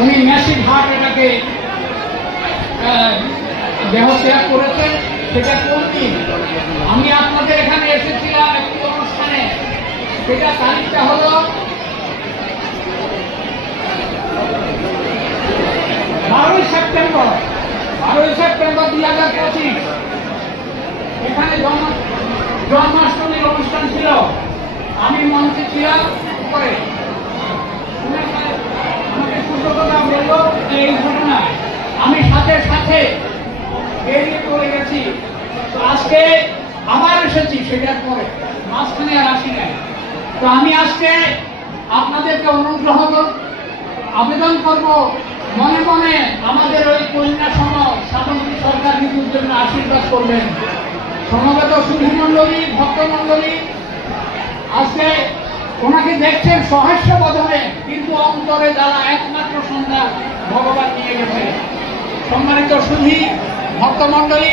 উনি massive heart অ্যাটাকে দেহত্যাগ করেছেন। সেটা কোন দিন? আমি আপনাদের এখানে এসেছিলাম একটি অনুষ্ঠানে, সেটা তারিখটা হলো 12ই সেপ্টেম্বর 2025। এখানে জন্মাষ্টমীর অনুষ্ঠান ছিল। আমি মঞ্চে ছিলাম উপরে। আমাকে সুযোগতা বললো যে এই ঘটনা, আমি সাথে সাথে বেরিয়ে পড়ে গেছি। তো আজকে আবার এসেছি, সেটার পরে মাঝখানে আর আসি নাই। তো আমি আজকে আপনাদেরকে অনুগ্রহ আবেদন করব, মনে মনে আমাদের ওই কন্যা সামগ্রী সরকার ঋতুর জন্য আশীর্বাদ করবেন। সমবেত সুধী মন্ডলী, ভক্ত মন্ডলী, আজকে ওনাকে দেখছেন সহাস্য বদনে, কিন্তু অন্তরে যারা একমাত্র সন্তান ভগবান নিয়ে গেছে। সম্মানিত সুধী ভক্ত মন্ডলী,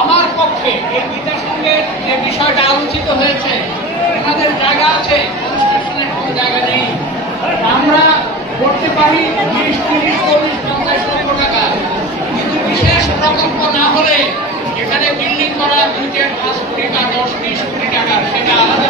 আমার পক্ষে এই গীতা সঙ্গে যে বিষয়টা আলোচিত হয়েছে, আমাদের জায়গা আছে, অনুষ্ঠানের কোনো জায়গা নেই। আমরা করতে পারি 20, 30, 40, 50 লক্ষ টাকা, কিন্তু বিশেষ প্রকল্প না হলে এখানে বিল্ডিং করা 2, 4, 5 কোটি টাকা, 10, 20 কোটি টাকা, সেটা আলাদা